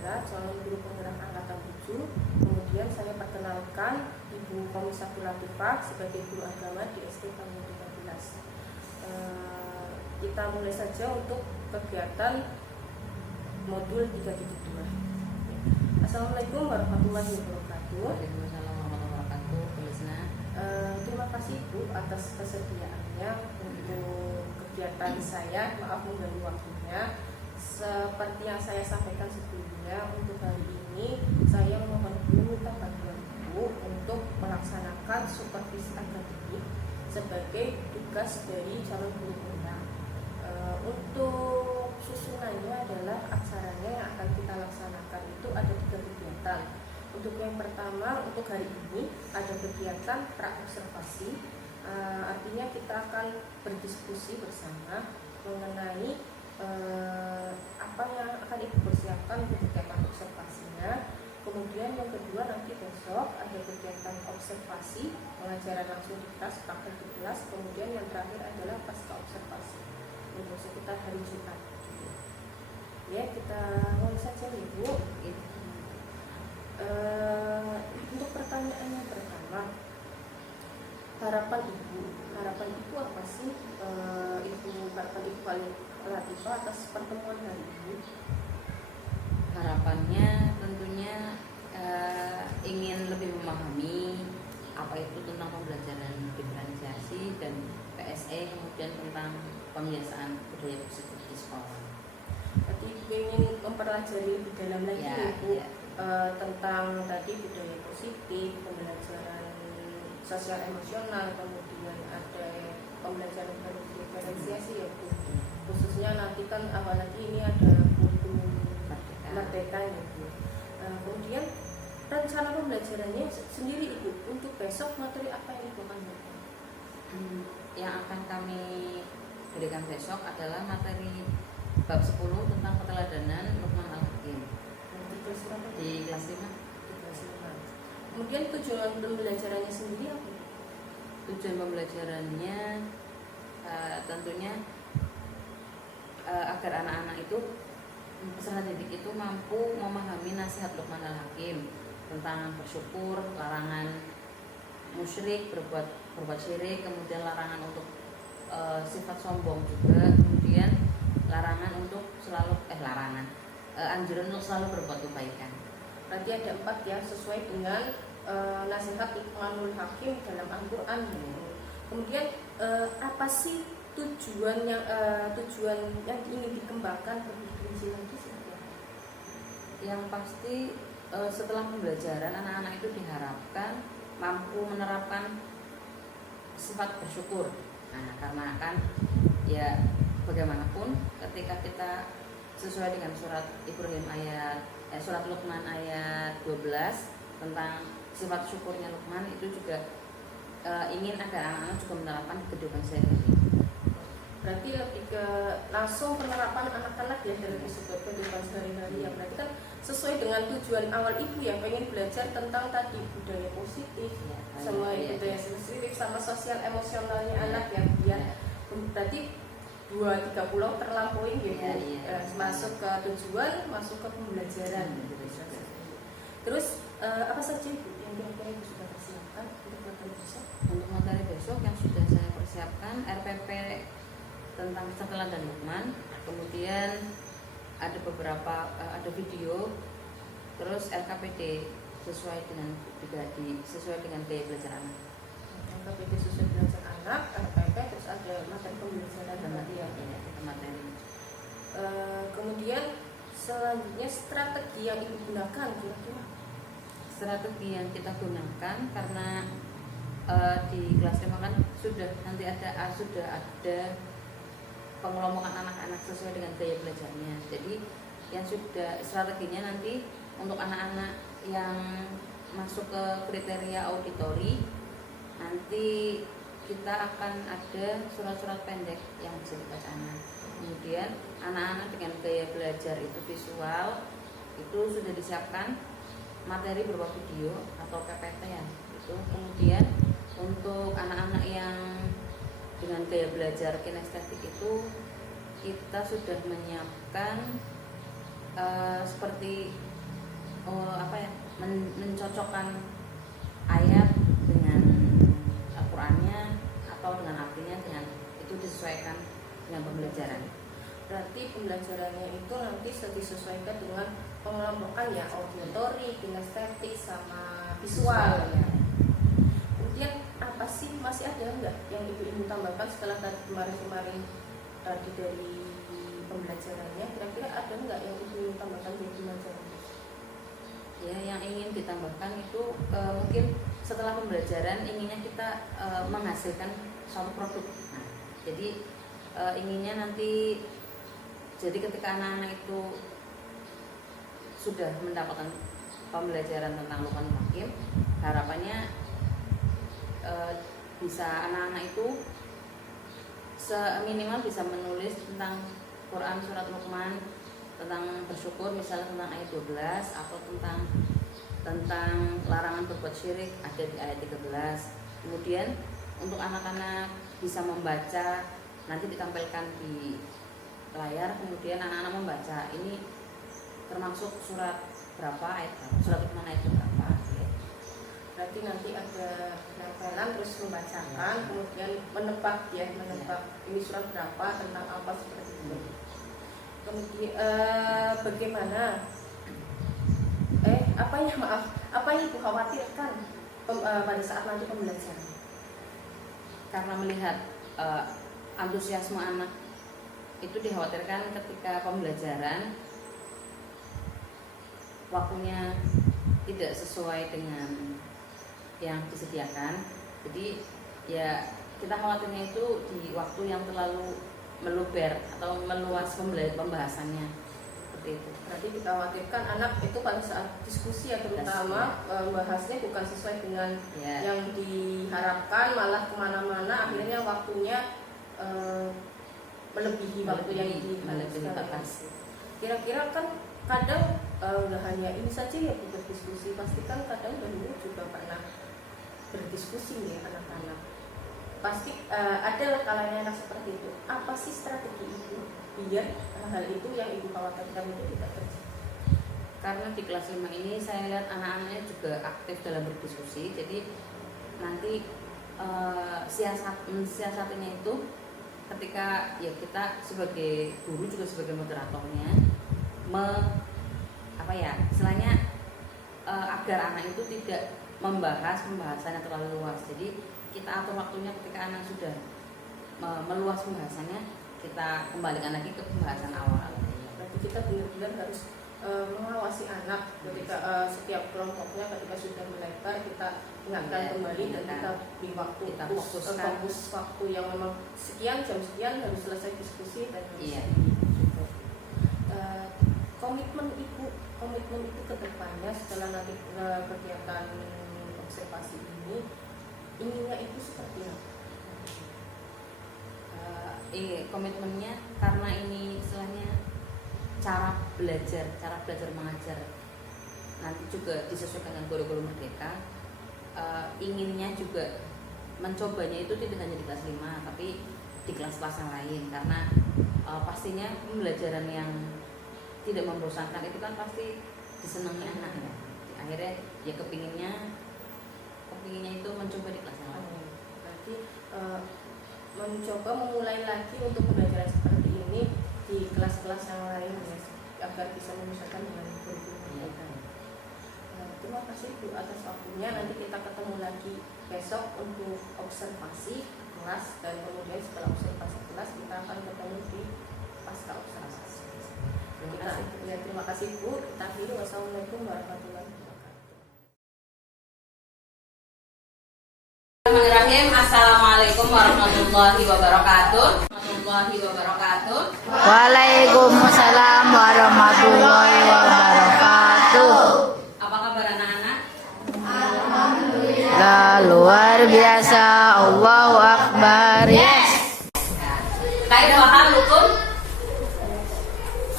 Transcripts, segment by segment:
adalah calon guru penggerak angkatan 7. Kemudian saya perkenalkan Ibu Komisatul Latifah sebagai guru agama di SD tahun 13. Kita mulai saja untuk kegiatan modul 3.2. Assalamualaikum warahmatullahi wabarakatuh. Waalaikumsalam warahmatullahi wabarakatuh. Terima kasih Ibu atas kesediaannya untuk kegiatan saya. Maaf mengganggu waktunya. Seperti yang saya sampaikan sebelumnya, untuk hari ini saya mohon minta bantuan Ibu untuk melaksanakan supervisi akademik sebagai tugas dari calon guru penggerak. Untuk susunannya adalah aksaranya yang akan kita laksanakan itu ada 3 kegiatan. Untuk yang pertama, untuk hari ini ada kegiatan pra-observasi, artinya kita akan berdiskusi bersama mengenai apa yang akan Ibu persiapkan untuk kegiatan observasinya. Kemudian yang kedua, nanti besok ada kegiatan observasi, pengajaran langsung di kelas, praktek di kelas. Kemudian yang terakhir adalah pasca observasi untuk sekitar hari Jumat. Ya, kita mulai saja Ibu. Untuk pertanyaan yang pertama, harapan Ibu apa sih? Harapan Ibu Latifah atas pertemuan hari ini? Harapannya tentunya ingin lebih memahami apa itu tentang pembelajaran diferensiasi dan PSE, kemudian tentang pembiasaan budaya positif di sekolah. Berarti Ibu ingin mempelajari lebih dalam lagi Ibu tentang tadi budaya positif, pembelajaran sosial emosional, kemudian ada pembelajaran diferensiasi ya Bu. Khususnya nanti kan apalagi ini ada buku merdeka ya Bu. Kemudian rencana pembelajarannya sendiri Ibu untuk besok materi apa yang Ibu akan berikan? Yang akan kami berikan besok adalah materi bab 10 tentang keteladanan Luqman Al-Hakim di kelas 5. Kemudian tujuan pembelajarannya sendiri apa? Tujuan pembelajarannya tentunya agar anak-anak itu, peserta didik itu mampu memahami nasihat Luqman Al-Hakim tentang bersyukur, larangan musyrik, berbuat syirik, kemudian larangan untuk sifat sombong juga, kemudian larangan untuk selalu anjuran untuk selalu berbuat kebaikan. Berarti ada 4 ya, sesuai dengan nasihat Luqmanul Hakim dalam Al-Quran. Kemudian apa sih tujuan yang ingin dikembangkan lebih rinci lagi seperti apa? Yang pasti setelah pembelajaran anak-anak itu diharapkan mampu menerapkan sifat bersyukur. Nah, karena kan ya bagaimanapun ketika kita sesuai dengan surat Ibrahim surat Luqman ayat 12 tentang sifat syukurnya Luqman, itu juga ingin agar anak-anak juga menerapkan kehidupan sehari-hari. Berarti ketika langsung penerapan anak-anak ya dalam kehidupan sehari-hari ya, berarti kan sesuai dengan tujuan awal Ibu ya, pengen belajar tentang tadi budaya positif ya, sama budaya sensitif sama sosial emosionalnya anak ya, biar tadi 2-3 pulau terlampaui gitu masuk ke tujuan, masuk ke pembelajaran. Terus apa saja Ibu yang kira-kira Ibu sudah persiapkan untuk materi besok? Untuk materi besok yang sudah saya persiapkan RPP tentang keteladanan Luqman, kemudian ada beberapa ada video, terus LKPD sesuai dengan gaya belajar anak. LKPD sesuai belajar anak, RPP, terus ada materi pembelajaran tadi ya. Materi. Kemudian selanjutnya strategi yang Ibu gunakan kira-kira? Strategi yang kita gunakan karena di kelas 5 kan sudah ada pengelompokan anak-anak sesuai dengan gaya belajarnya. Jadi yang sudah strateginya nanti untuk anak-anak yang masuk ke kriteria auditori, nanti kita akan ada surat-surat pendek yang bisa dibaca anak. Kemudian anak-anak dengan gaya belajar itu visual, itu sudah disiapkan materi berupa video atau PPT ya. Itu kemudian untuk anak-anak yang dengan gaya belajar kinestetik itu kita sudah menyiapkan seperti mencocokkan ayat dengan Al-Qur'annya atau dengan artinya, dengan itu disesuaikan dengan pembelajaran. Berarti pembelajarannya itu nanti disesuaikan dengan pengelompokan ya, auditory, kinestetik, sama visual ya. Kemudian apa sih, masih ada nggak yang ibu ingin tambahkan setelah tadi kemarin tadi dari pembelajarannya, kira-kira ada nggak yang ibu ingin tambahkan dari pembelajaran? Ya, yang ingin ditambahkan itu mungkin setelah pembelajaran inginnya kita menghasilkan suatu produk. Nah, jadi inginnya nanti, jadi ketika anak-anak itu sudah mendapatkan pembelajaran tentang Luqmanul Hakim, harapannya bisa anak-anak itu seminimal bisa menulis tentang Quran surat Luqman, tentang bersyukur misalnya tentang ayat 12, atau tentang larangan berbuat syirik ada di ayat 13. Kemudian untuk anak-anak bisa membaca, nanti ditampilkan di layar, kemudian anak-anak membaca ini termasuk surat berapa, ayat berapa, surat Luqman ayat berapa. Berarti nanti ada penempelan terus membacakan, kemudian menebak ini surat berapa, tentang apa, seperti itu. Kemudian bagaimana apa yang ibu khawatirkan pada saat nanti pembelajaran? Karena melihat antusiasme anak itu dikhawatirkan ketika pembelajaran waktunya tidak sesuai dengan yang disediakan. Jadi ya kita khawatirnya itu di waktu yang terlalu meluber atau meluas pembahasannya, seperti itu. Berarti dikhawatirkan anak itu pada saat diskusi ya, terutama bahasnya bukan sesuai dengan yang diharapkan, malah kemana-mana, akhirnya waktunya melebihi waktu yang diharapkan. Kira-kira kan kadang nggak hanya ini saja ya berdiskusi, pasti kan kadang dahulu juga pernah berdiskusi nih anak-anak. Pasti ada kalanya anak seperti itu. Apa sih strategi ibu biar hal itu yang ibu khawatirkan itu tidak terjadi? Karena di kelas 5 ini saya lihat anak-anaknya juga aktif dalam berdiskusi. Jadi nanti siasatinya itu ketika ya kita sebagai guru juga sebagai moderatornya istilahnya agar anak itu tidak membahas pembahasannya terlalu luas. Jadi kita atur waktunya ketika anak sudah meluas pembahasannya, kita kembalikan lagi ke pembahasan awal. Berarti kita benar-benar harus mengawasi anak ketika setiap kelompoknya ketika sudah melebar, kita ingatkan kembali dan kita beri waktu, kita fokus waktu yang memang sekian jam sekian harus selesai diskusi dan komitmen itu ke depannya setelah nanti kegiatan observasi ini inginnya itu seperti apa? Komitmennya karena ini istilahnya cara belajar mengajar nanti juga disesuaikan dengan kurikulum Merdeka. Inginnya juga mencobanya itu tidak hanya di kelas 5 tapi di kelas-kelas yang lain, karena pastinya pembelajaran yang tidak membosankan itu kan pasti disenangi anak ya. Akhirnya ya kepinginnya itu mencoba di kelas yang lain. Berarti mencoba memulai lagi untuk pembelajaran seperti ini di kelas-kelas yang lain ya, agar bisa menyesuaikan dengan kurikulum mereka. Terima kasih Bu atas waktunya. Nanti kita ketemu lagi besok untuk observasi kelas, dan kemudian setelah observasi kelas kita akan ketemu di pasca observasi. Terima kasih Bu. Kita akhiri. Wassalamualaikum warahmatullahi wabarakatuh. Bismillahirrahmanirrahim. Assalamualaikum warahmatullahi wabarakatuh. Waalaikumsalam warahmatullahi wabarakatuh. Apa kabar anak-anak? Alhamdulillah, luar biasa. Allahu Akbar. Yes. Kaifa halukum?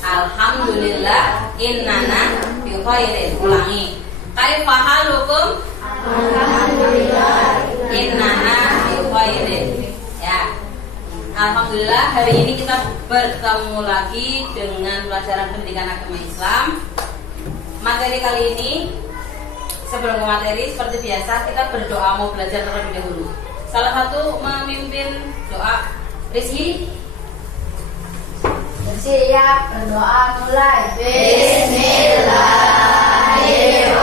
Alhamdulillah, innana bi khairin. Ulangi. Kaifa halukum? Alhamdulillah, innana bi khairin. Ya. Alhamdulillah, hari ini kita bertemu lagi dengan pelajaran pendidikan agama Islam. materi kali ini, sebelum ke materi seperti biasa kita berdoa mau belajar terlebih dahulu. Salah satu memimpin doa Rizky. Siap, berdoa mulai. Bismillahirrahmanirrahim.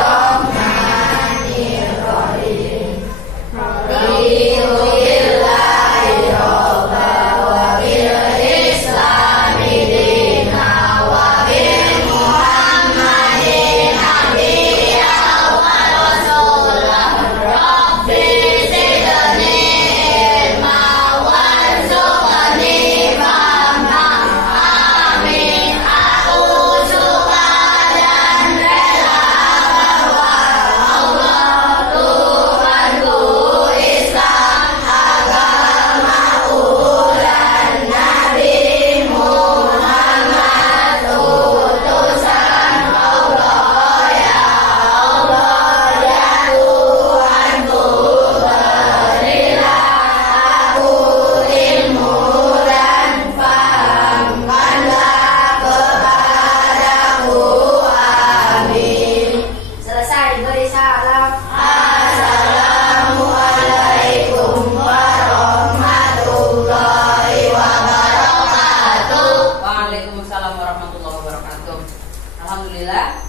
Alhamdulillah.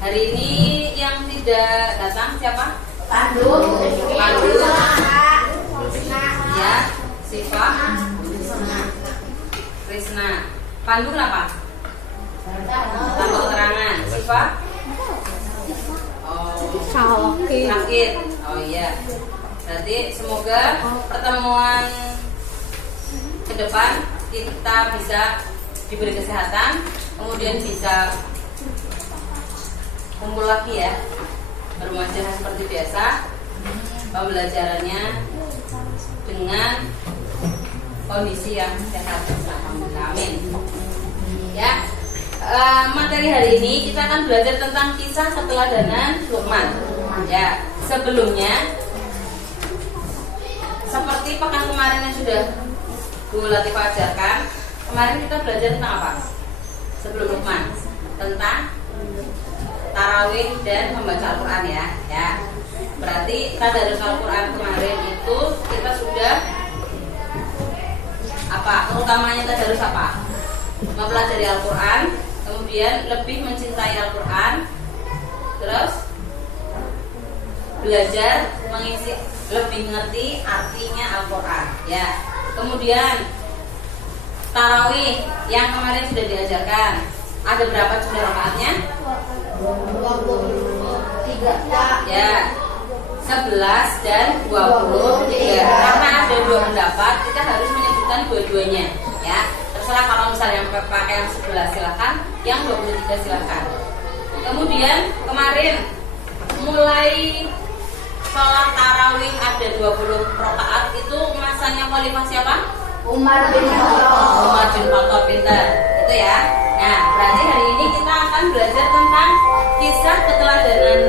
Hari ini yang tidak datang siapa? Pandu. Ya, Siva, Krisna. Pandu kenapa? Tanpa keterangan. Siva? Oh, sakit. Oh iya. Berarti semoga pertemuan ke depan kita bisa diberi kesehatan, kemudian bisa kumpul lagi ya, bermain seperti biasa, pembelajarannya dengan kondisi yang sehat. Alhamdulillah, amin. Ya, materi hari ini kita akan belajar tentang kisah keteladanan Luqman. Ya, sebelumnya seperti pekan kemarin yang sudah Bu Latifah ajarkan, kemarin kita belajar tentang apa? Sebelum Luqman, tentang tarawih dan membaca Al-Quran ya. Ya, berarti tadarus Al-Quran kemarin itu kita sudah apa? Utamanya tadarus apa? Mempelajari Al-Quran, kemudian lebih mencintai Al-Quran, terus belajar mengisi, lebih mengerti artinya Al-Quran. Ya, kemudian tarawih yang kemarin sudah diajarkan. Ada berapa jumlah rakaatnya? 23. Ya, 11 dan 23. Karena ada dua pendapat, kita harus menyebutkan dua-duanya. Ya, terserah kalau misalnya pakai yang 11 silakan, yang 23 silakan. Kemudian kemarin mulai sholat tarawih ada 20 rakaat itu masanya khalifah siapa? Umar bin Khattab. Umar bin Khattab, pintar. Itu ya. Nah, berarti hari ini kita akan belajar tentang kisah keteladanan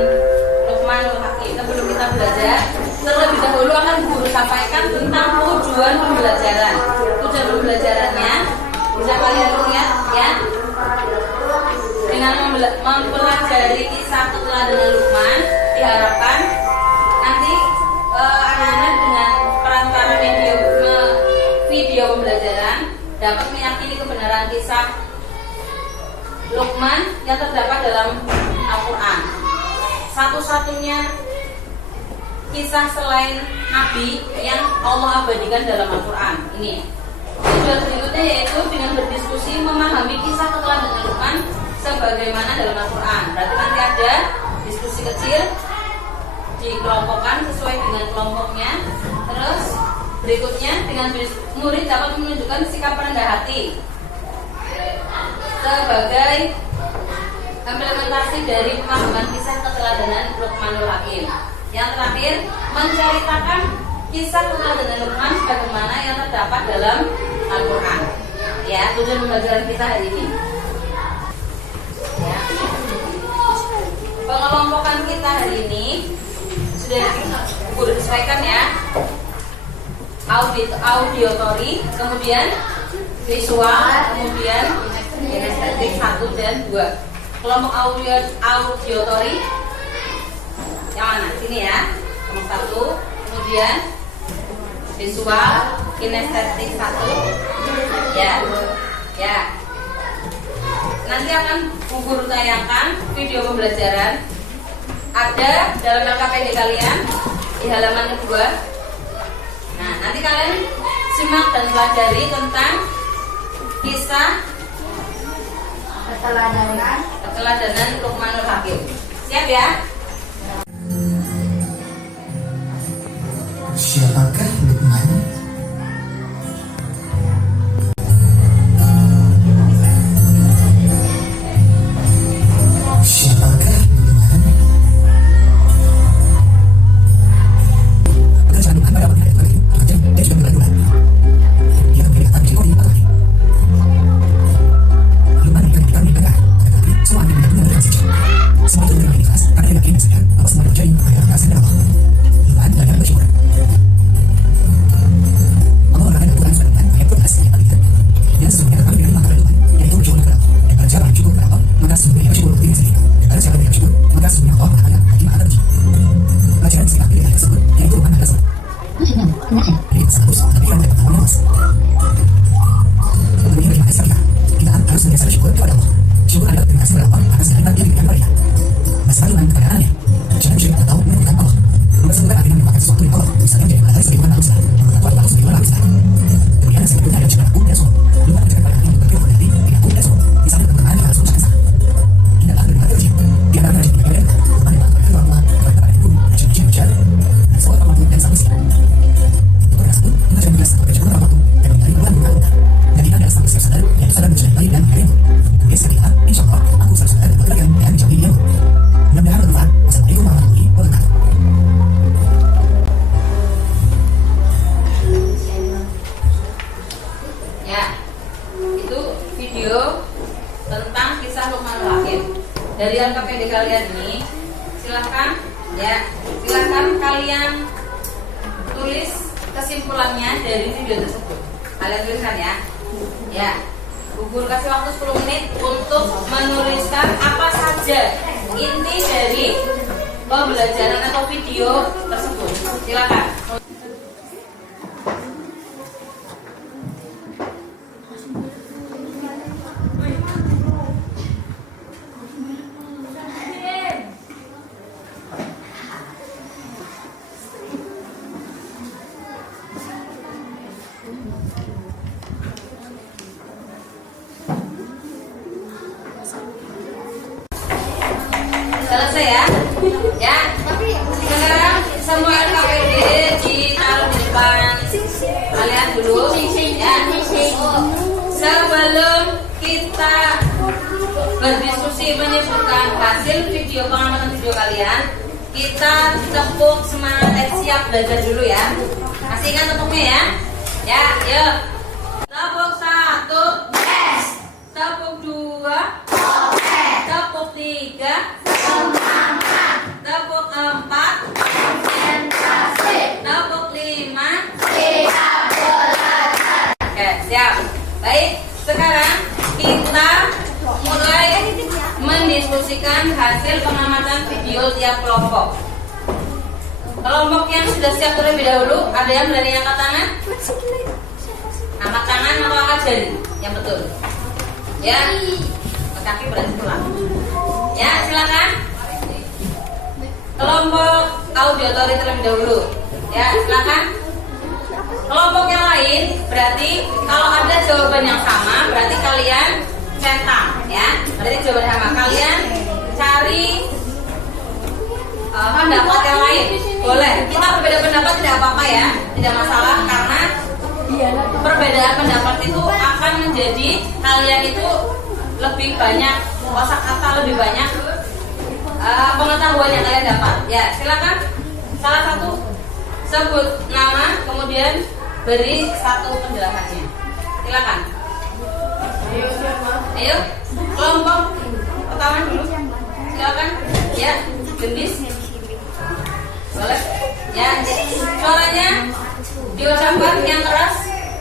Luqmanul Hakim. Sebelum kita belajar, terlebih dahulu akan guru sampaikan tentang tujuan pembelajaran. Tujuan pembelajarannya bisa kalian lihat ya. Dengan mempelajari kisah keteladanan Luqman, diharapkan nanti anak-anak dengan perantara video pembelajaran dapat meyakini kebenaran kisah Luqman yang terdapat dalam Al-Quran. Satu-satunya kisah selain Nabi yang Allah abadikan dalam Al-Quran. Ini tujuan berikutnya yaitu dengan berdiskusi memahami kisah keteladanan Luqman sebagaimana dalam Al-Quran. Berarti nanti ada diskusi kecil, dikelompokkan sesuai dengan kelompoknya. Terus berikutnya dengan murid dapat menunjukkan sikap rendah hati sebagai implementasi dari pemahaman kisah keteladanan Luqmanul Hakim. Yang terakhir, menceritakan kisah keteladanan Luqman sebagaimana yang terdapat dalam Al-Quran. Ya, tujuan pembelajaran kita hari ini. Ya. Pengelompokan kita hari ini sudah disesuaikan ya. Auditory, kemudian visual, kemudian kinestetik 1 dan 2. kelompok auditory yang mana? Sini ya, kelompok 1. Kemudian visual kinestetik 1. Ya. Nanti akan Bu Guru tayangkan video pembelajaran ada dalam LKPD kalian di halaman kedua. Nah, nanti kalian simak dan pelajari tentang kisah keteladanan Luqmanul Hakim. Siap ya? Siapakah Luqman? Siapakah Luqman? Pekerjaan Luqman pada waktu itu bekerja dan juga berbulan. Dia kelihatan di kodi matahari. Luqman diberikan ibadah, tetapi semua yang benar-benar berhasil. Semua itu dengan ikhlas karena dia yakin dan sadar bahwa semua terjadi pada hasil dari Allah. Luqman belajar bersyukur. Allah mengatakan Tuhan sudah Luqman ayat 12 yang paling dan sesungguhnya kami beri makanan Luqman yaitu bersyukur kepada Allah. Dan pada siapa yang bersyukur kepada Allah maka sesungguhnya ia bersyukur untuk diri sendiri. Dan pada siapa yang bersyukur maka sesungguhnya Allah mengatakan bagi maha terpuji. Pelajaran singkat dari ayat tersebut yaitu Luqman adalah seorang jadi sangat bagus tapi orang dapat tahu luas. Untuk menerima hasil kita harus senantiasa bersyukur kepada Allah. Syukur adalah terima kasih kepada Allah atas segala yang diberikan kepada kita. Masalah dengan keadaannya jangan syirik atau menemukan Allah. Mempersembahkan artinya melupakan sesuatu yang Allah misalnya menjadi matahari sebagai mana Islam menurut Allah sebagai mana Islam. Kemudian selanjutnya ada juga aku dan soal Luqman mengajarkan pada hati untuk berpikir pada hati dengan aku dan soal misalnya pertemuan kita harus mengucapkan salah. Tidaklah berdengar terjadi di antara rajin yang berbeda Luqman yang mengatakan orang tua kepada ibu dan ciri-ciri ujian dan soal orang tua dan satu sila. Untuk yang satu kita jangan biasa bersyukur orang tua dan mencari Tuhan bukan kita. Dan kita adalah sampai sadar yaitu sadar mencintai baik dan menyayangi. Kemudian setelah insya Allah aku selalu sadar bekerja dan menjauhi dia. Mudah-mudahan bermanfaat. Wassalamualaikum warahmatullahi wabarakatuh. Ya, itu video tentang kisah Luqmanul Hakim. Dari LKPD kalian ini, silahkan kalian tulis kesimpulannya dari video tersebut. Kalian tuliskan ya. Ya, Bu Guru kasih waktu 10 menit untuk menuliskan apa saja inti dari pembelajaran atau video tersebut. Silakan. Selesai ya? Ya. Sekarang semua LKPD ditaruh di depan kalian dulu. Ya. Sebelum kita berdiskusi menyebutkan hasil video pengamatan video kalian, kita tepuk semangat siap belajar dulu ya. Kasih ingat tepuknya ya. Ya, yuk. Tepuk 1, yes. Tepuk 2, okay. Tepuk 3, semangat. Tepuk 4, konsentrasi. Tepuk 5, siap belajar. Oke, siap. Baik, sekarang kita mulai mendiskusikan hasil pengamatan video tiap kelompok. Kelompok yang sudah siap terlebih dahulu, ada yang berani angkat tangan? Angkat tangan atau angkat jari? Yang betul. Ya, kaki berarti pulang. Ya, silakan. Kelompok auditory terlebih dahulu. Ya, silakan. Kelompok yang lain berarti kalau ada jawaban yang sama, berarti kalian centang, ya. Berarti jawaban sama. Kalian cari pendapat yang lain. Boleh. Kita berbeda pendapat tidak apa-apa ya, tidak masalah karena perbedaan pendapat itu akan menjadi kalian itu lebih banyak kosakata, lebih banyak pengetahuan yang kalian dapat. Ya, silakan. Salah satu sebut nama, kemudian beri satu penjelasannya. Silakan. Ayo, kelompok pertama dulu. Silakan. Ya, gendis. Boleh. Ya, suaranya diucapkan yang keras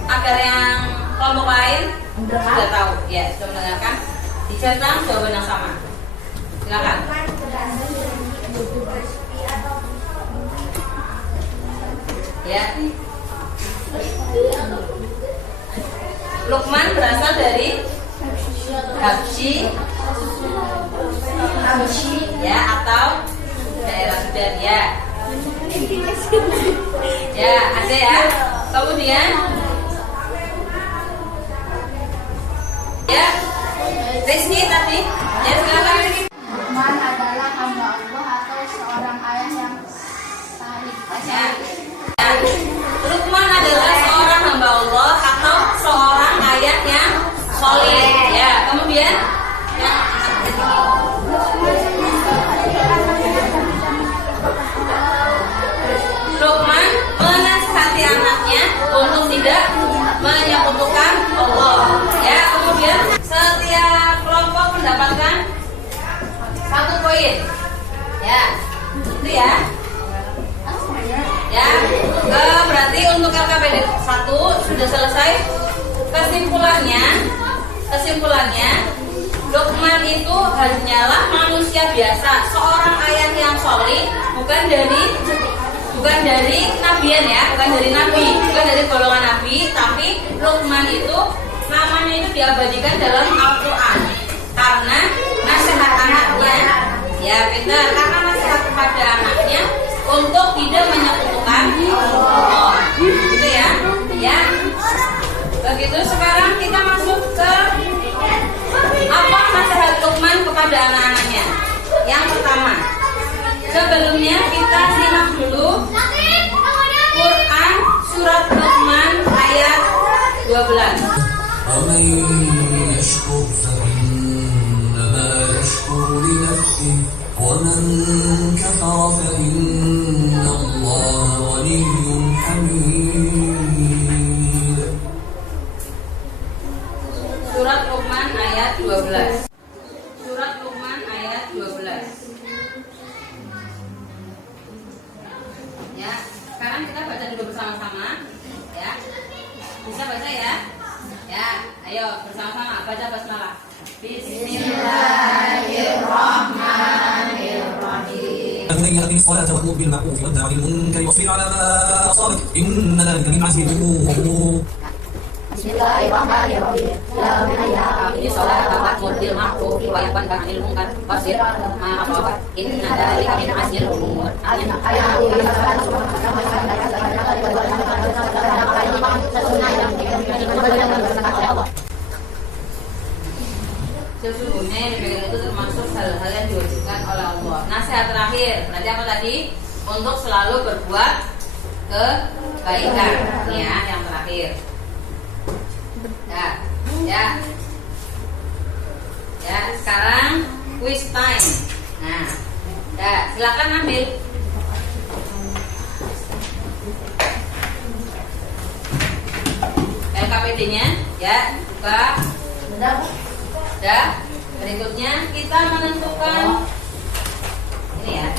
agar yang kelompok lain sudah tahu. Ya, sudah mendengarkan. Dicentang jawaban yang sama. Silakan. Ya. Luqman berasal dari Habsyi, ya, atau daerah Sudan, ya. Ya, ada ya. Kemudian ya, Rizky tadi. Ya, silakan Rizky. Luqman adalah hamba Allah atau seorang ayah yang salih. Ya. Ya. Luqman adalah seorang hamba Allah atau seorang ayah yang soleh. Ya, kemudian ya, Luqman menasihati anaknya untuk tidak menyekutukan Allah. Ya, kemudian setiap kelompok mendapatkan 1 poin. Ya, itu ya. Ya, berarti untuk LKPD 1 sudah selesai. Kesimpulannya, Luqman itu hanyalah manusia biasa, seorang ayah yang solih, bukan dari nabian ya, bukan dari nabi, bukan dari golongan nabi, tapi Luqman itu namanya itu diabadikan dalam Al-Quran karena nasihat anaknya, ya benar, karena nasihat kepada anaknya untuk tidak menyekutukan Allah, gitu ya, ya. Begitu, sekarang kita masuk ke apa nasihat Luqman kepada anak-anaknya. Yang pertama, sebelumnya kita simak dulu Quran surat Luqman ayat 12. ومن يشكر فإنما يشكر لنفسه ومن كفر فإن الله غني حميد. Surat Luqman ayat 12. Surat Luqman ayat 12. Ya, sekarang kita baca dulu bersama-sama, ya. Bisa baca ya? Ya, ayo bersama-sama baca basmalah. Bismillahirrahmanirrahim. الذين يقيم الصلاة ويأمر بالمعروف وينهى عن المنكر واصبر على ما أصابك إن ذلك من عزم الأمور. Bismillahirrahmanirrahim. Ini sholat wa'mur bil ma'ruf wa yanha 'anil munkar wasbir ma asabak inna dzalika min azmil umur. Sesungguhnya yang dipegang itu termasuk hal-hal yang diwajibkan oleh Allah. Nasihat terakhir, berarti apa tadi? Untuk selalu berbuat kebaikan. Ya, yang terakhir. Ya, sekarang quiz time. Nah, ya, silakan ambil. LKPD-nya, ya, buka. Ya, berikutnya kita menentukan ini ya.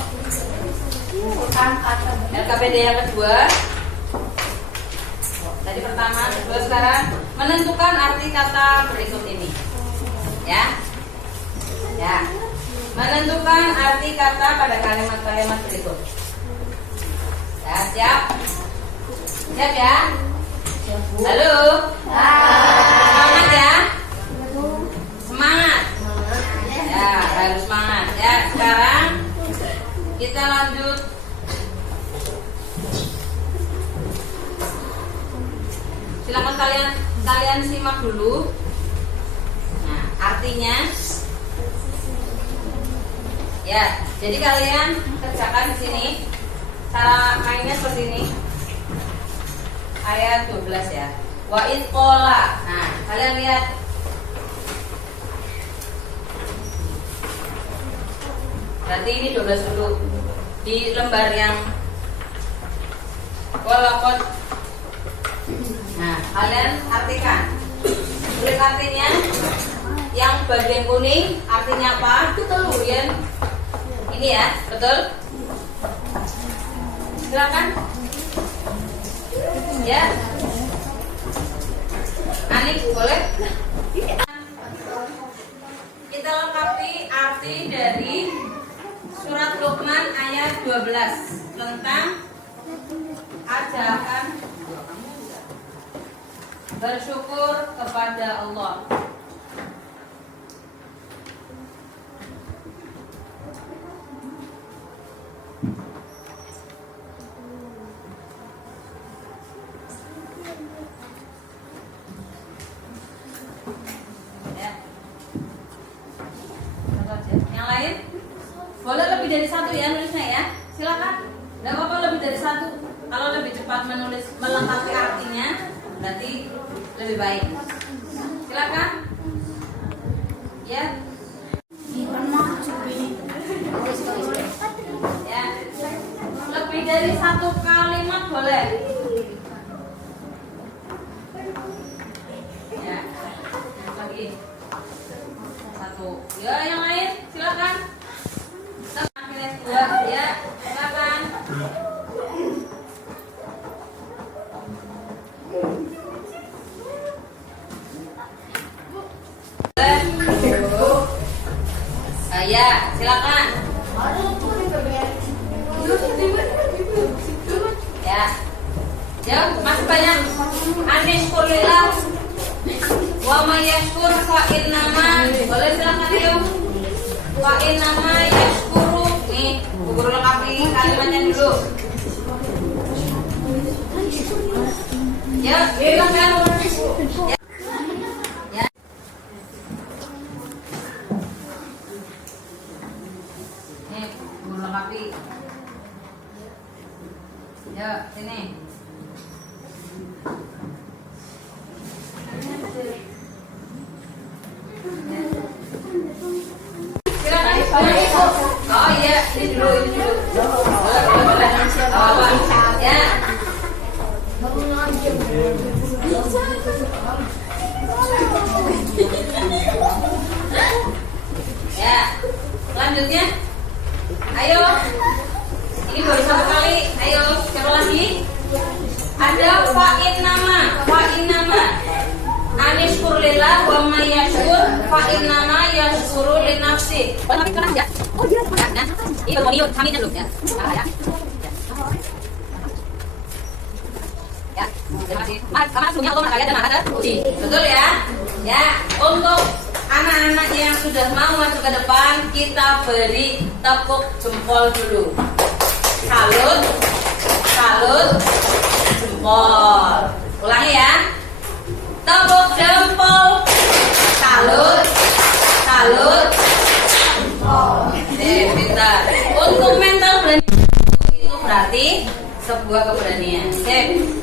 LKPD yang kedua. Tadi pertama, kedua, sekarang menentukan arti kata berikut ini. Ya. Ya. Menentukan arti kata pada kalimat-kalimat berikut. Ya, siap? Siap ya? Halo? Semangat ya? Semangat. Ya, harus semangat. Ya, sekarang kita lanjut. Silakan kalian simak dulu. Nah, artinya ya, jadi kalian kerjakan di sini. Cara mainnya seperti ini. Ayat 12 ya. Wa id qala. Nah, kalian lihat. Berarti ini 12 dulu. Di lembar yang walaqad. Nah, kalian artikan. Tulis artinya. Yang bagian kuning artinya apa? Kemudian ini ya, betul? Silakan. Ya. Anik boleh? Kita lengkapi arti arti dari surat Luqman ayat 12 tentang ajakan bersyukur kepada Allah. Yang lain boleh lebih dari satu ya nulisnya ya, silakan. Tidak apa-apa lebih dari satu. Kalau lebih cepat menulis melengkapi artinya berarti lebih baik. Silakan. Ya. Ya. Lebih dari satu kalimat boleh. Ya. Lagi. Satu. Ya, yang lain silakan. Akhirnya dua, ya, silakan. Ya, silakan. Ya. Ya, masih banyak. Anishkurillah wa mayashkur fa innama. Boleh silakan yuk. Fa innama yashkuru. Nih, guru lengkapi kalimatnya dulu. Ya, silakan. Ya. Ya. Nih, guru lengkapi. Ya, sini. Oh iya, ini dulu. Ya. Ya. Selanjutnya, ayo. Ini baru satu kali. Ayo, siapa lagi? Ada fa'in nama. Anishkur lillah wa may yashkur fa innama yashkuru li nafsi. Boleh tapi keras ya. Oh iya, ya. Ini bermonion kami dulu ya. Ya. Ya. Terima kasih. Kamar sebelumnya Allah makanya dan ada uji. Betul ya? Ya, untuk anak-anak yang sudah mau masuk ke depan, kita beri tepuk jempol dulu. Salut, jempol. Ulangi ya. Tepuk jempol. Salut, jempol. Pintar. Untuk mental berani itu berarti sebuah keberanian.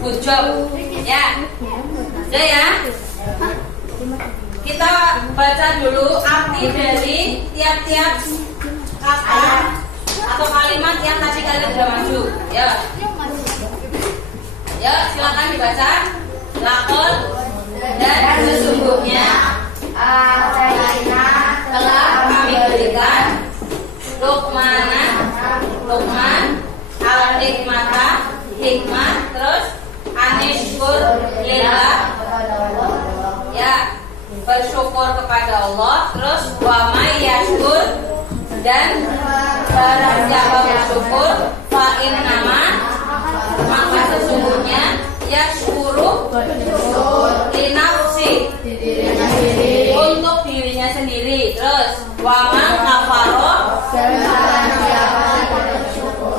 Good job. Ya. Sudah ya. Kita baca dulu arti dari tiap-tiap kata atau kalimat yang tadi kalian sudah maju. Ya. Ya, silakan dibaca. Lakon dan sesungguhnya telah kami berikan Luqman hikmah terus anishkur lillah ya bersyukur kepada Allah terus wa may yashkur dan barang siapa bersyukur fa innama maka sesungguhnya yashkuru li nafsi untuk dirinya sendiri terus wa man kafaro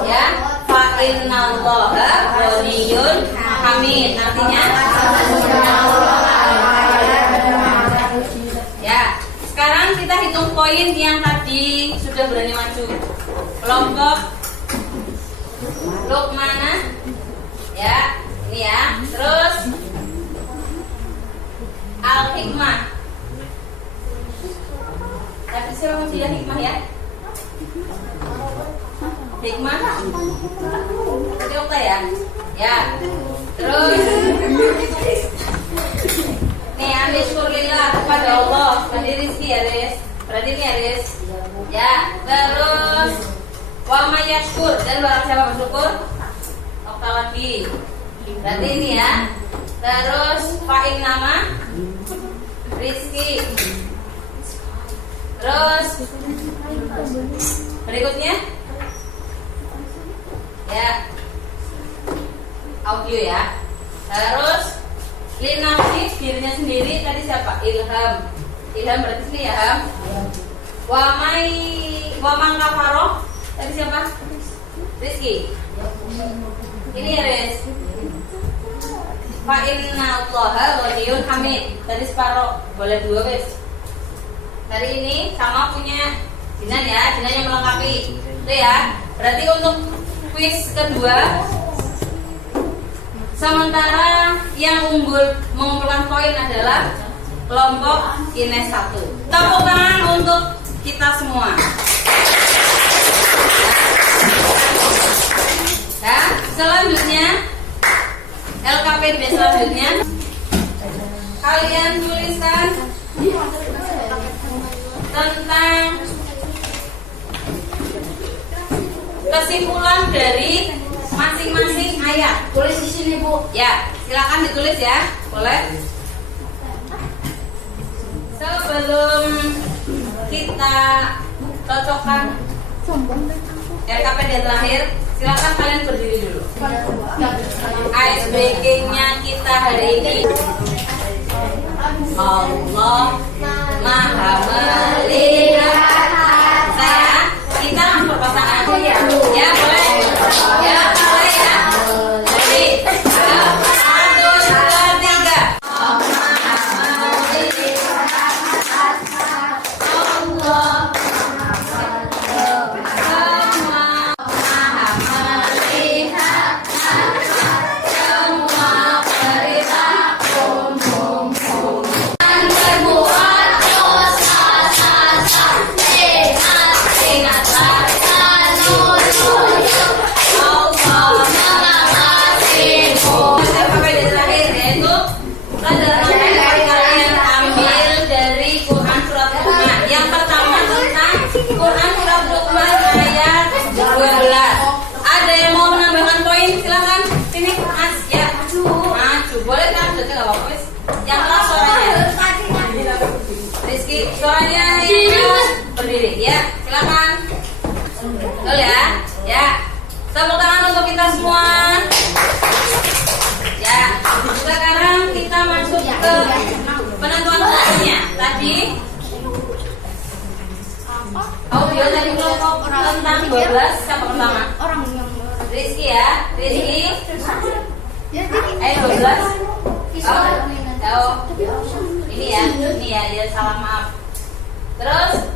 ya fa innallaha ghaniyun hamid artinya ya. Sekarang kita hitung poin yang tadi sudah berani maju. Kelompok Luqmana ya ini ya terus al-hikmah tapi siapa mau bilang hikmah ya hikmah jadi oke ya terus nih anishkurillah kepada Allah berarti rizki ya Riz berarti ini ya Riz ya terus wa may yashkur dan barang siapa bersyukur okta lagi berarti ini ya terus fa'in nama rizki Terus berikutnya ya audio ya. Terus linafsi dirinya sendiri tadi siapa? Ilham. Ilham berarti sini ya. Wamang kafaro tadi siapa? Rizki. Ini ya Riz. Fa inna Allaha ghaniyun hamid. Tadi separuh, boleh 2 wes. Hari ini sama punya Jinan ya, Jinan yang melengkapi. Itu ya. Berarti untuk quiz kedua, sementara yang unggul mengumpulkan poin adalah kelompok Ines 1. Tepuk tangan untuk kita semua. Nah, selanjutnya LKPD selanjutnya kalian tuliskan tentang kesimpulan dari masing-masing ayat. Tulis di sini, Bu. Ya, silakan ditulis ya. Boleh. Sebelum kita cocokkan RKPD terakhir, silakan kalian berdiri dulu. Ice breaking-nya kita hari ini. Allah Maha melihat. Saya, kita langsung berpasangan. Ya boleh. Ya boleh ya. Jadi 1, 2, 3. Suaranya berdiri ya, silakan. Betul ya, ya. Tepuk tangan untuk kita semua. Ya, sekarang kita masuk ke penentuan poinnya. Tadi audio tadi kelompok tentang 12 siapa pertama? Orang yang Rizky ya, Rizky. 12. Oh, ini ya, dia salah maaf. Terus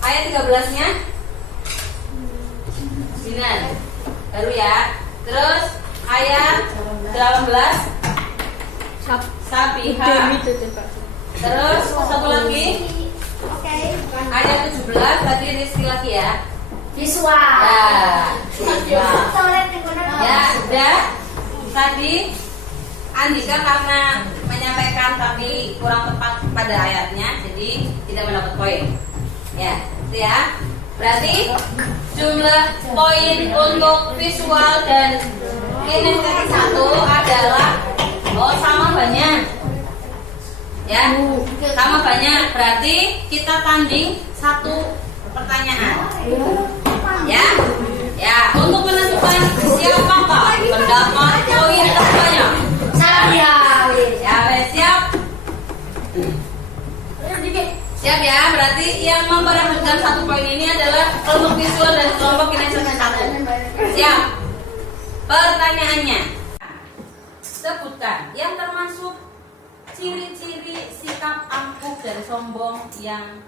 ayat 13-nya Jinan baru ya. Terus ayat 18 Sabiha. Terus satu lagi ayat 17 tadi Rizky lagi ya. visual. Ya sudah. Tadi Andika karena menyampaikan tapi kurang tepat pada ayatnya, jadi tidak mendapat poin. Ya, itu ya. Berarti jumlah poin untuk visual dan kinestetik 1 adalah sama banyak. Ya, sama banyak. Berarti kita tanding 1 pertanyaan. Ya. Ya, untuk menentukan siapakah mendapat poin terbanyak. Siap ya, berarti yang memperebutkan 1 poin ini adalah kelompok visual dan kelompok kinestetik 1. Siap. Pertanyaannya, sebutkan yang termasuk ciri-ciri sikap angkuh dan sombong yang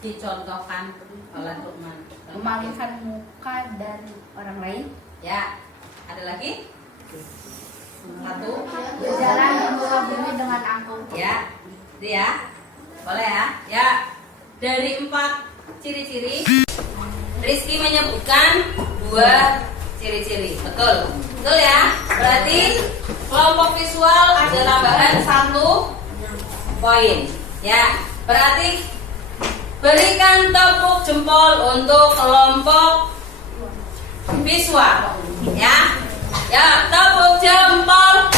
dicontohkan oleh Luqman. Memalingkan muka dari orang lain. Ya, ada lagi? 1. Berjalan di muka bumi dengan angkuh. Ya, itu ya. Boleh ya? Ya. Dari 4 ciri-ciri, Rizky menyebutkan 2 ciri-ciri. Betul. Betul ya? Berarti kelompok visual ada tambahan 1 poin. Ya. Berarti berikan tepuk jempol untuk kelompok visual. Ya. Ya, tepuk jempol.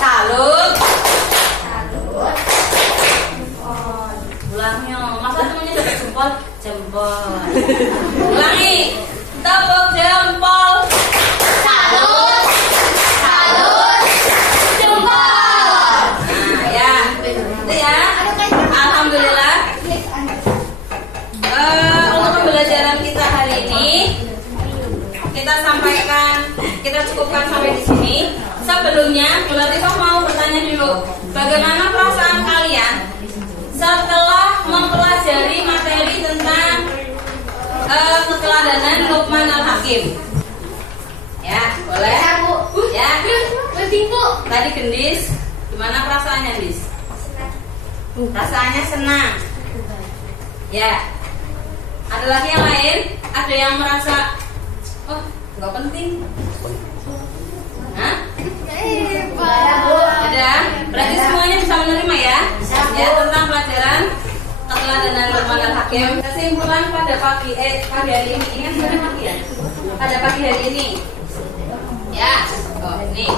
Salut. Ulangnya, masa temannya jempol. Ulangi, tepuk jempol. Salut, salut, jempol. Nah ya, itu ya. Alhamdulillah. Untuk pembelajaran kita hari ini kita cukupkan sampai di sini. Sebelumnya, Bu Latifah mau bertanya dulu, bagaimana perasaan kalian setelah mempelajari materi tentang keteladanan Luqman Al-Hakim? Ya, boleh? Ya. Tadi gendis, gimana perasaannya, Gendis? Rasanya senang. Ya. Ada lagi yang lain? Ada yang merasa oh, nggak penting? Hah? Ada? Berarti semuanya bisa menerima ya? Ya, tentang pelajaran keteladanan Luqman Al-Hakim. Kesimpulan pada pagi hari ini, ingat sudah pagi ya? Pada pagi hari ini. Ya, oh ini.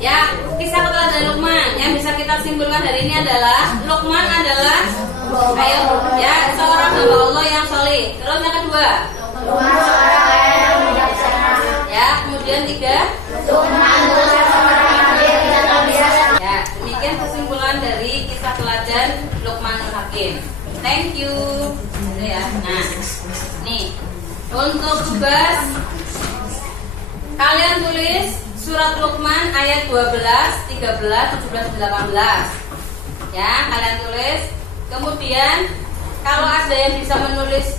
Ya, kisah keteladanan Luqman yang bisa kita simpulkan hari ini adalah Luqman adalah ya seorang hamba Allah yang soleh. Terus yang kedua, Luqman seorang ayah yang bijaksana. ya kemudian tiga, Luqman adalah seorang yang tidak biasa. ya demikian kesimpulan dari kisah teladan Luqman Al-Hakim. Thank you. Gitu ya. Nah, nih untuk tugas kalian tulis surat Luqman ayat 12, 13, 17, 18. Ya, kalian tulis. Kemudian kalau ada yang bisa menulis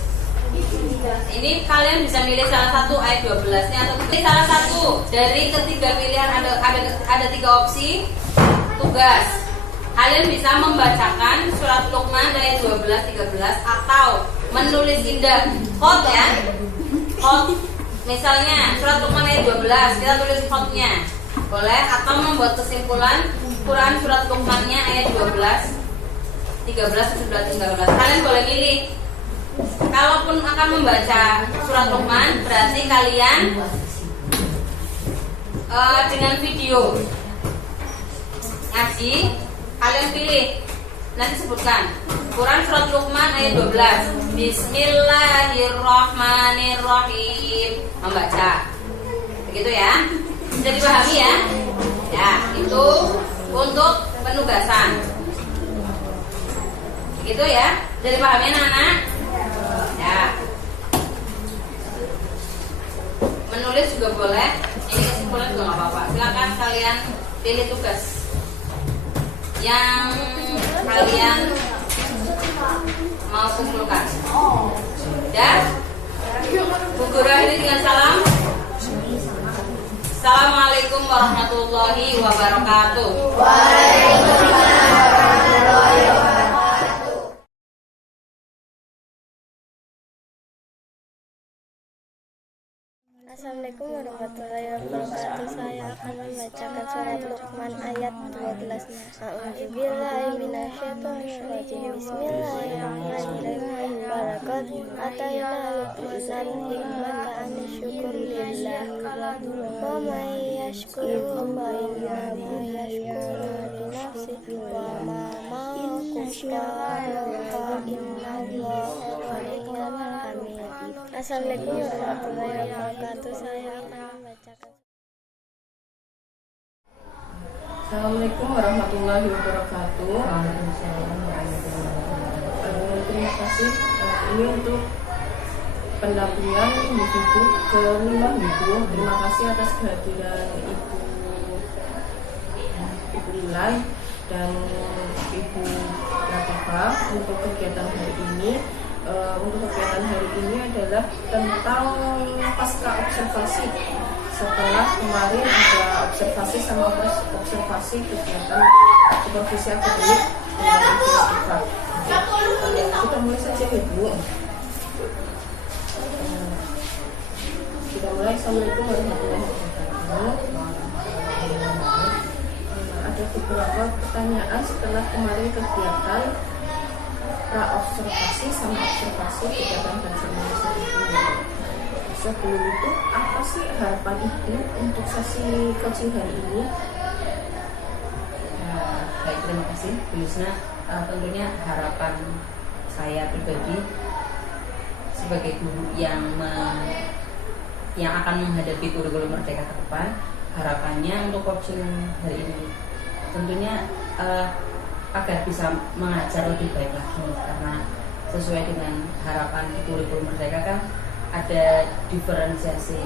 ini, kalian bisa milih salah satu ayat 12-nya atau pilih salah satu dari ketiga pilihan. Ada tiga opsi tugas. Kalian bisa membacakan surat Luqman ayat 12, 13 atau menulis indah khot ya. Khot. Misalnya surat Luqman ayat 12, kita tulis khotnya. Boleh, atau membuat kesimpulan Quran surat Luqmannya ayat 12, 13, 17, 19. Kalian boleh pilih. Kalaupun akan membaca surat Luqman, berarti kalian dengan video ngaji, kalian pilih. Nanti sebutkan Quran surat Luqman ayat 12, Bismillahirrahmanirrahim, membaca. Begitu ya. Bisa dipahami ya? Ya, itu untuk penugasan. Gitu ya. Jadi pahami anak-anak? Ya. Menulis juga boleh. Ini kesimpulan juga nggak apa-apa. Silakan kalian pilih tugas yang kalian mau kumpulkan. Ya. Bu Guru akhiri dengan salam. Assalamualaikum warahmatullahi wabarakatuh. Waalaikumsalam warahmatullahi wabarakatuh. Assalamualaikum warahmatullahi wabarakatuh. Saya akan membacakan surat Luqman ayat 12. A'udzubillahi minasyaitonirrajim. Bismillahirrahmanirrahim. Walaqad atayna Luqmanal hikmata an yashkura lillah. Wa may yashkur fa innama yashkuru li nafsihi wa ma kuffara innallaha ghaniyyun hamid. Assalamualaikum warahmatullahi wabarakatuh. Saya akan membacakan. Assalamualaikum warahmatullahi wabarakatuh. Terima kasih. Ini untuk pendampingan individu ke-5 Ibu. Terima kasih atas kehadiran Ibu Lilai dan Ibu Latifah untuk kegiatan hari ini. Untuk kegiatan hari ini adalah tentang pasca observasi. Setelah kemarin ada observasi sama observasi kegiatan supervisi akademik dengan Ibu Latifah. Kita mulai saja ya Bu. Kita mulai. Assalamualaikum warahmatullahi wabarakatuh. Ada beberapa pertanyaan setelah kemarin kegiatan pra-observasi sama observasi kegiatan belajar mengajar itu. Sebelum itu, apa sih harapan Ibu untuk sesi coaching hari ini? Baik, terima kasih Bu Yusna. Tentunya harapan saya pribadi sebagai guru yang akan menghadapi kurikulum Merdeka ke depan, harapannya untuk coaching hari ini tentunya agar bisa mengajar lebih baik lagi, karena sesuai dengan harapan di kurikulum Merdeka kan ada diferensiasi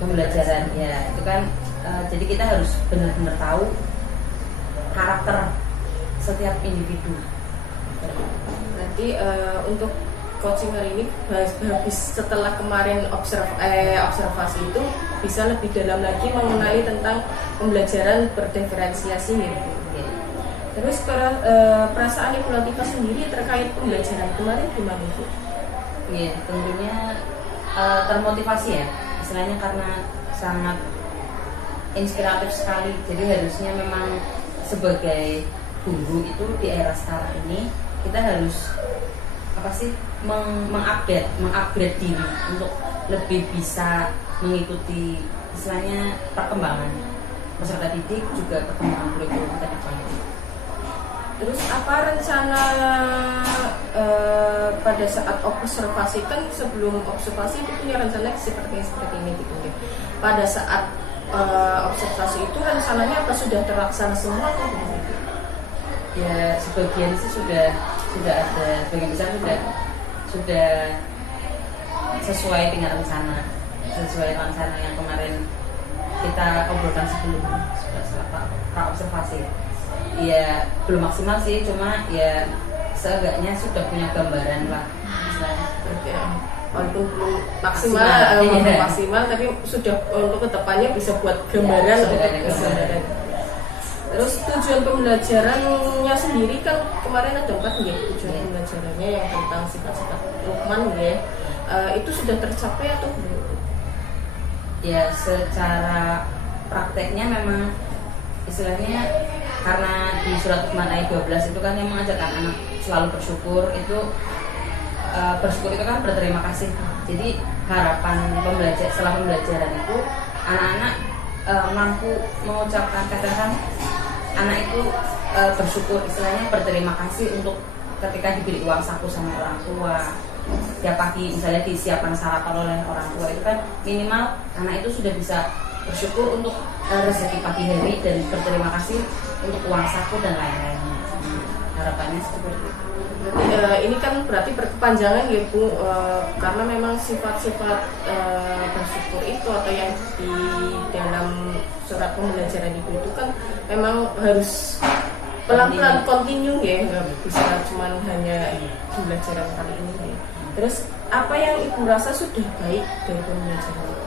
pembelajaran ya, itu kan jadi kita harus benar-benar tahu karakter setiap individu. Nanti untuk coaching hari ini habis setelah kemarin observasi itu bisa lebih dalam lagi mengenai tentang pembelajaran berdiferensiasi gitu. Terus perasaan Ibu Latifah sendiri terkait pembelajaran kemarin gimana Bu? Iya, tentunya termotivasi ya, istilahnya karena sangat inspiratif sekali. Jadi harusnya memang sebagai guru itu di era sekarang ini kita harus mengupgrade diri untuk lebih bisa mengikuti istilahnya perkembangan peserta didik juga perkembangan kurikulum ke depan. Terus apa rencana pada saat observasi, kan sebelum observasi itu punya rencana seperti ini gitu ya. Pada saat observasi itu rencananya apa sudah terlaksana semua atau belum? Ya sebagian sih sudah ada, sebagian besar sudah sesuai dengan rencana yang kemarin kita obrolkan sebelum observasi. Ya belum maksimal sih, cuma ya seenggaknya sudah punya gambaran lah istilahnya. Walaupun belum maksimal, tapi sudah untuk kedepannya bisa buat gambaran ya, untuk gambaran. Terus tujuan pembelajarannya sendiri kan kemarin ada 4 ya tujuan pembelajarannya yang tentang sifat-sifat Luqman ya. Itu sudah tercapai atau belum? Ya secara prakteknya memang istilahnya karena di surat Luqman ayat 12 itu kan yang mengajarkan anak selalu bersyukur, itu bersyukur itu kan berterima kasih. Jadi harapan setelah pembelajaran itu anak-anak mampu mengucapkan kata-kata anak itu bersyukur, istilahnya berterima kasih untuk ketika diberi uang saku sama orang tua, tiap pagi misalnya disiapkan sarapan oleh orang tua, itu kan minimal anak itu sudah bisa bersyukur untuk rezeki pagi hari dan berterima kasih untuk uang saku dan lain-lainnya. Harapannya seperti itu. Berarti ini kan berarti berkepanjangan ya Bu, karena memang sifat-sifat bersyukur itu atau yang di dalam surat pembelajaran itu kan memang harus pelan-pelan continue ya, nggak bisa cuma hanya pembelajaran kali ini ya. Terus apa yang Ibu rasa sudah baik dari pembelajaran itu?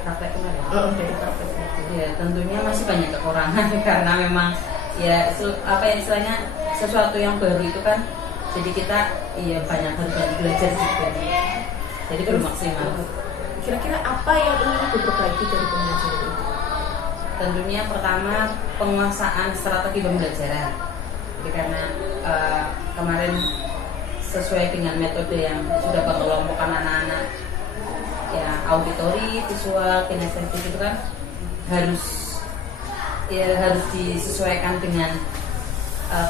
Praktek kemarin. Dari praktek itu. Ya tentunya masih banyak kekurangan karena memang ya istilahnya sesuatu yang baru itu kan, jadi kita banyak belajar juga, jadi belum maksimal. Kira-kira apa yang ingin diperbaiki dari pembelajaran itu? Tentunya pertama penguasaan strategi pembelajaran. Jadi karena kemarin sesuai dengan metode yang sudah mengelompokkan anak-anak ya auditori, visual, kinestetik itu kan harus disesuaikan dengan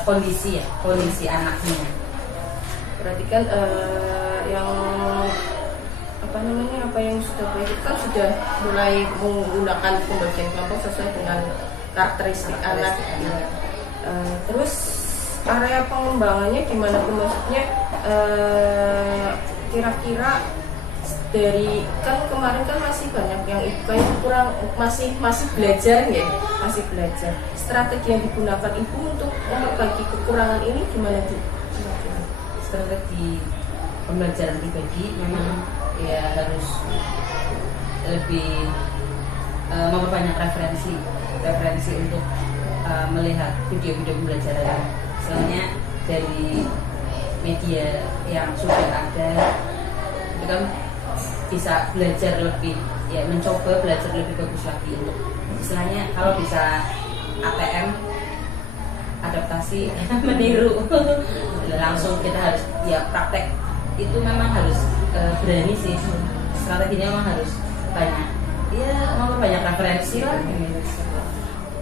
kondisi anaknya. Berarti kan apa yang sudah baik itu kan sudah mulai menggunakan pembagian kelompok sesuai dengan karakteristik anak. Terus area pengembangannya gimana tuh, maksudnya kira-kira dari kan kemarin kan masih banyak yang ibu kayak kurang masih belajar ya, masih belajar. Strategi yang digunakan ibu untuk memperbaiki kekurangan ini gimana tuh? Strategi pembelajaran pribadi memang ya harus lebih memperbanyak referensi untuk melihat video-video pembelajaran, misalnya dari media yang sudah ada, itu kan bisa belajar lebih, ya mencoba belajar lebih bagus lagi untuk istilahnya kalau bisa ATM adaptasi meniru langsung kita harus ya praktek itu memang harus berani sih, strateginya memang harus banyak, ya memang banyak referensi lah.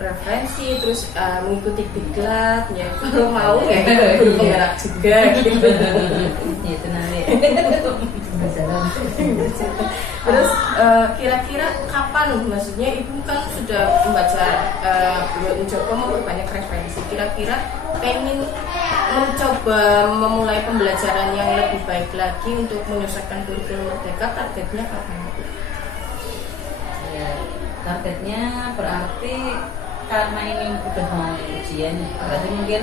referensi, terus mengikuti diklat, ya kalau mau ya guru penggerak juga gitu. Itu nanti. Terus kira-kira kapan, maksudnya ibu kan sudah membaca, mencoba memperbanyak referensi, kira-kira pengen mencoba memulai pembelajaran yang lebih baik lagi untuk menyelesaikan kurikulum merdeka, targetnya kapan? Ya, targetnya berarti karena ini udah mau ujian, berarti mungkin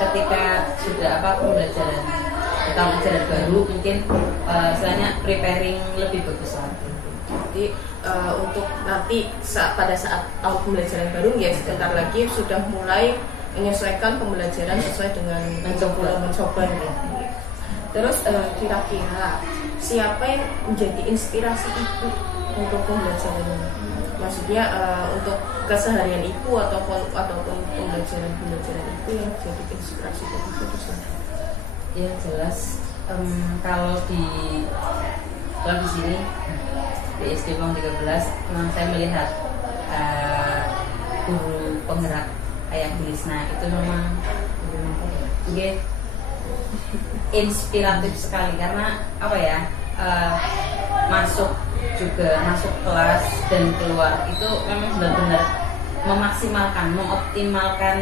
ketika sudah pembelajaran tentang ajaran baru, mungkin istilahnya preparing lebih bagus lagi. Jadi untuk nanti pada saat tahun pembelajaran baru ya sebentar lagi sudah mulai menyesuaikan pembelajaran sesuai dengan mencoba gitu. Terus kira-kira siapa yang menjadi inspirasi ibu untuk pembelajaran ini? Maksudnya untuk keseharian ibu ataupun pembelajaran ibu yang jadi inspirasi bagi ibu itu sendiri? Ya jelas, kalau di sini di SD Bang 13 memang saya melihat guru penggerak kayak Bu Lisna itu memang inspiratif sekali, karena apa ya, masuk kelas dan keluar itu memang benar-benar mengoptimalkan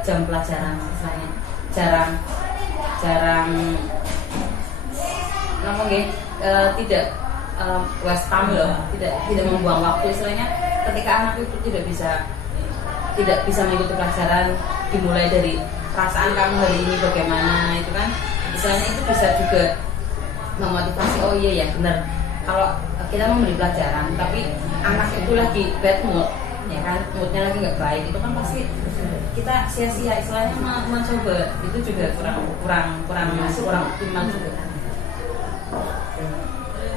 jam pelajaran. Misalnya jarang tidak waste time loh, tidak membuang waktu. Istilahnya ketika anak itu tidak bisa mengikuti pelajaran, dimulai dari perasaan kamu hari ini bagaimana, itu kan istilahnya itu bisa juga memotivasi. Oh iya ya benar, kalau kita memberi pelajaran tapi anak itu lagi bad mood, ya kan, moodnya lagi nggak baik, itu kan pasti kita sia-sia, istilahnya mencoba itu juga kurang optimal juga.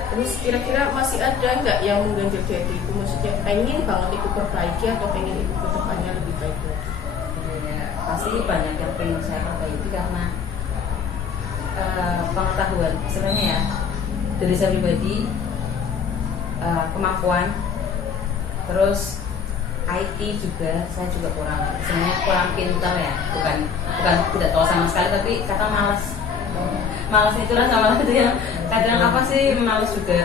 Terus kira-kira masih ada nggak yang mengganjal di hati ibu? Maksudnya pengen banget ibu perbaiki atau pengen ibu ke depannya lebih baik lagi? Ya, pasti banyak yang pengen saya perbaiki karena pengetahuan sebenarnya ya dari saya pribadi, kemampuan, terus IT juga saya juga kurang pintar ya, bukan tidak tahu sama sekali, tapi kata malas itu lah, sama itu yang kadang apa sih malas juga,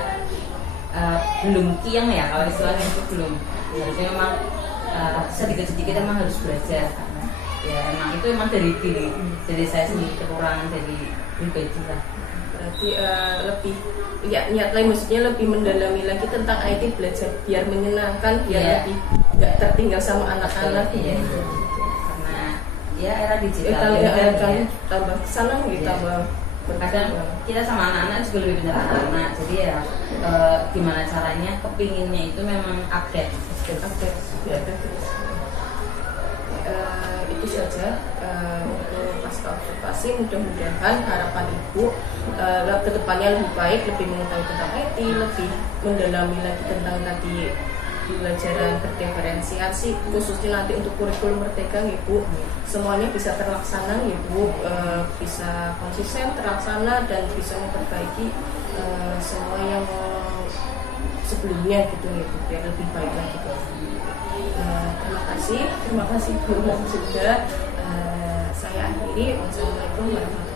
belum kiang ya kalau istilahnya itu belum, harusnya memang sedikit-sedikit emang harus belajar, ya emang itu emang dari diri, jadi saya sendiri kekurangan dari pribadi lah. Berarti lebih ya niat lain, maksudnya lebih mendalami lagi tentang IT, belajar biar menyenangkan, biar lebih nggak tertinggal sama anak-anak. Iya. Karena ya era digital kan tambah sana gitu, tambah kadang kita sama anak-anak juga lebih pintar anak, jadi ya gimana caranya kepinginnya itu memang update. Itu saja untuk pasca observasi. Mudah-mudahan harapan ibu kedepannya lebih baik, lebih mengetahui tentang IT, lebih mendalami lagi tentang tadi pelajaran berdiferensiasi, khususnya nanti untuk kurikulum merdeka ibu, semuanya bisa terlaksana ibu, bisa konsisten terlaksana dan bisa memperbaiki semua yang sebelumnya gitu ibu, biar lebih baik lagi. Terima kasih Bu sudah saya akhiri. Wassalamualaikum warahmatullahi wabarakatuh.